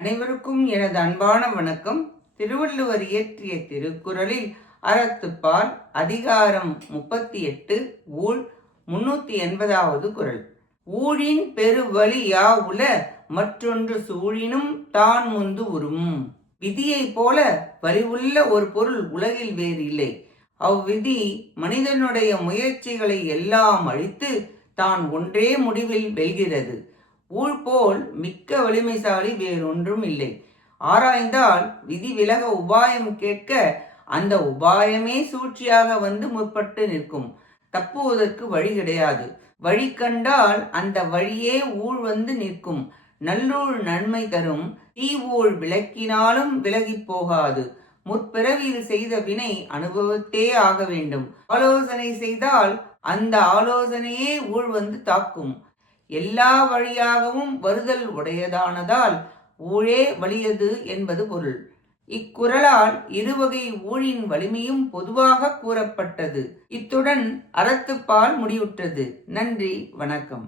அனைவருக்கும் எனது அன்பான வணக்கம். திருவள்ளுவர் இயற்றிய திருக்குறளில் அறத்துப்பால் அதிகாரம் 38 ஊழ் 380வது குறள். ஊழின் பெருவழி யாவுல மற்றொன்று சூழினும் தான் முந்து உறும். விதியை போல வலிவுள்ள ஒரு பொருள் உலகில் வேறு இல்லை. அவ்விதி மனிதனுடைய முயற்சிகளை எல்லாம் அழித்து தான் ஒன்றே முடிவில் வெல்கிறது. ஊழ் போல் மிக்க வலிமைசாலி வேறொன்றும் இல்லை. ஆராய்ந்தால் விதி விலக உபாயம் கேட்க அந்த உபாயமே சூழ்ச்சியாக வந்து முற்பட்டு நிற்கும். தப்புவதற்கு வழி கிடையாது. வழி கண்டால் அந்த வழியே ஊழ் வந்து நிற்கும். நல்லூழ் நன்மை தரும், தீவூழ் விளக்கினாலும் விலகி போகாது. முற்பிறவியில் செய்த வினை அனுபவத்தே ஆக வேண்டும். ஆலோசனை செய்தால் அந்த ஆலோசனையே ஊழ் வந்து தாக்கும். எல்லா வழியாகவும் வருதல் உடையதானதால் ஊழே வலியது என்பது பொருள். இக்குறளால் இருவகை ஊழின் வலிமையும் பொதுவாக கூறப்பட்டது. இத்துடன் அறத்துப்பால் முடிவுற்றது. நன்றி, வணக்கம்.